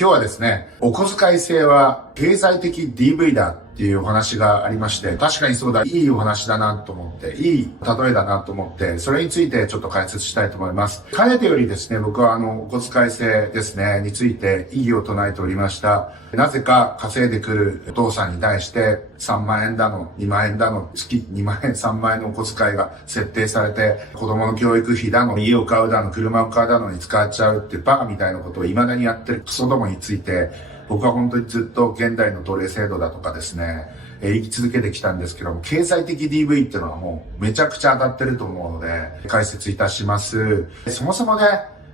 今日はですね、お小遣い制は経済的 DV だっていうお話がありまして、確かにそうだ、いいお話だなと思って、いい例えだなと思って、それについてちょっと解説したいと思います。かねてよりですね、僕はお小遣い制ですね、について異議を唱えておりました。なぜか稼いでくるお父さんに対して3万円だの、2万円だの、月2万円、3万円のお小遣いが設定されて、子供の教育費だの、家を買うだの、車を買うだのに使っちゃうってバカみたいなことを未だにやってるクソどもについて、僕は本当にずっと現代の奴隷制度だとかですね、生き続けてきたんですけども、経済的 DV っていうのはもうめちゃくちゃ当たってると思うので、解説いたします。そもそもね、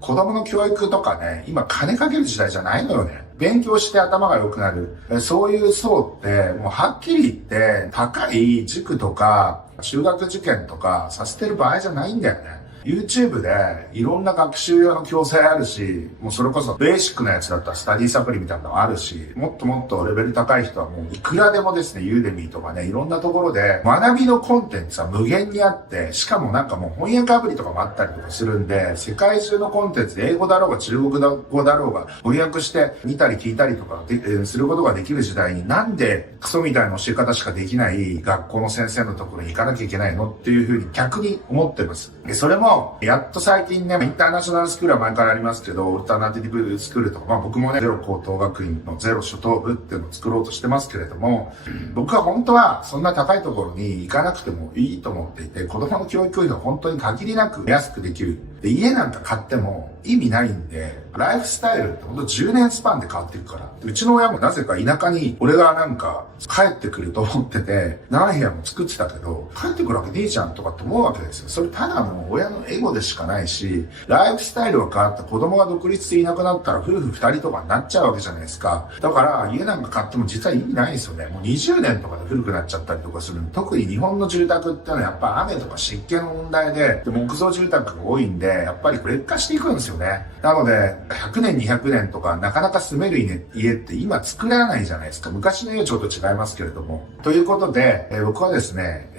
子供の教育とかね、今金かける時代じゃないのよね。勉強して頭が良くなる。そういう層って、もうはっきり言って、高い塾とか、中学受験とかさせてる場合じゃないんだよね。YouTube でいろんな学習用の教材あるし、もうそれこそベーシックなやつだったらスタディサプリみたいなのあるし、もっともっとレベル高い人はもういくらでもですね、ユーデミーとかね、いろんなところで学びのコンテンツは無限にあって、しかもなんかもう翻訳アプリとかもあったりとかするんで、世界中のコンテンツで英語だろうが中国語だろうが翻訳して見たり聞いたりとかすることができる時代になんでクソみたいな教え方しかできない学校の先生のところに行かなきゃいけないのっていうふうに逆に思ってます。それもやっと最近ね、インターナショナルスクールは前からありますけど、オルタナティブスクールとか、僕もね、ゼロ高等学院のゼロ初等部っていうのを作ろうとしてますけれども、僕は本当はそんな高いところに行かなくてもいいと思っていて、子供の教育費が本当に限りなく安くできる。で、家なんか買っても意味ないんで、ライフスタイルって本当10年スパンで変わっていくから。うちの親もなぜか田舎に俺がなんか帰ってくると思ってて、何部屋も作ってたけど、帰ってくるわけねえじゃんとかって思うわけですよ。それただの親のエゴでしかないし、ライフスタイルが変わった子供が独立していなくなったら夫婦2人とかになっちゃうわけじゃないですか。だから家なんか買っても実は意味ないんですよね。もう20年とかで古くなっちゃったりとかする。特に日本の住宅ってのはやっぱ雨とか湿気の問題で、木造住宅が多いんで、やっぱり劣化していくんですよね。なので、100年200年とかなかなか住める家って今作らないじゃないですか。昔の家はちょっと違いますけれども。ということで、僕はですね、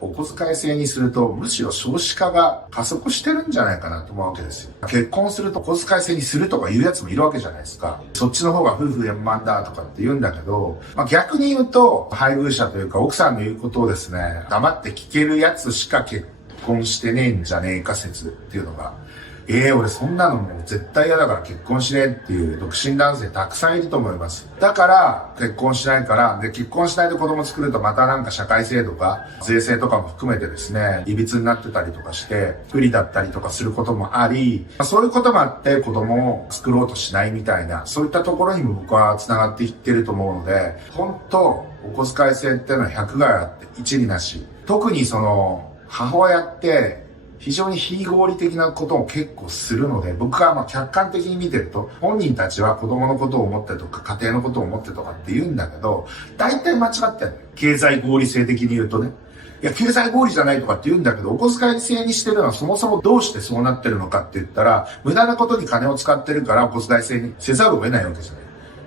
お小遣い制にすると、むしろ少子化が加速してるんじゃないかなと思うわけですよ。結婚すると小遣い制にするとか言うやつもいるわけじゃないですか。そっちの方が夫婦円満だとかって言うんだけど、逆に言うと、配偶者というか奥さんの言うことをですね、黙って聞けるやつしか結婚してねえんじゃねえか説っていうのが、俺そんなのもう絶対嫌だから結婚しねえっていう独身男性たくさんいると思います。だから結婚しないから、で結婚しないで子供作るとまたなんか社会制度が税制とかも含めてですね、歪になってたりとかして、不利だったりとかすることもあり、そういうこともあって子供を作ろうとしないみたいな、そういったところにも僕は繋がっていってると思うので、本当お小遣い制っていうのは100害あって一理なし。特に母親って非常に非合理的なことを結構するので、僕は客観的に見てると、本人たちは子供のことを思ってとか、家庭のことを思ってとかって言うんだけど、大体間違ってる。経済合理性的に言うとね。いや、経済合理じゃないとかって言うんだけど、お小遣い制にしてるのはそもそもどうしてそうなってるのかって言ったら、無駄なことに金を使ってるからお小遣い制にせざるを得ないわけじゃない。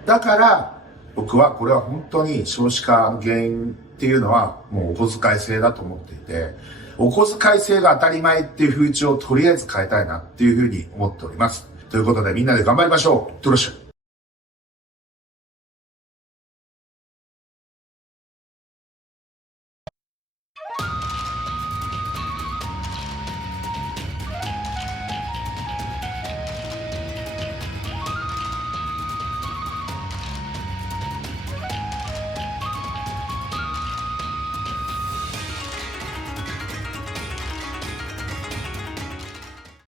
だから、僕はこれは本当に少子化の原因っていうのはもうお小遣い制だと思っていて、お小遣い制が当たり前っていう風潮をとりあえず変えたいなっていうふうに思っております。ということでみんなで頑張りましょう。よろしく。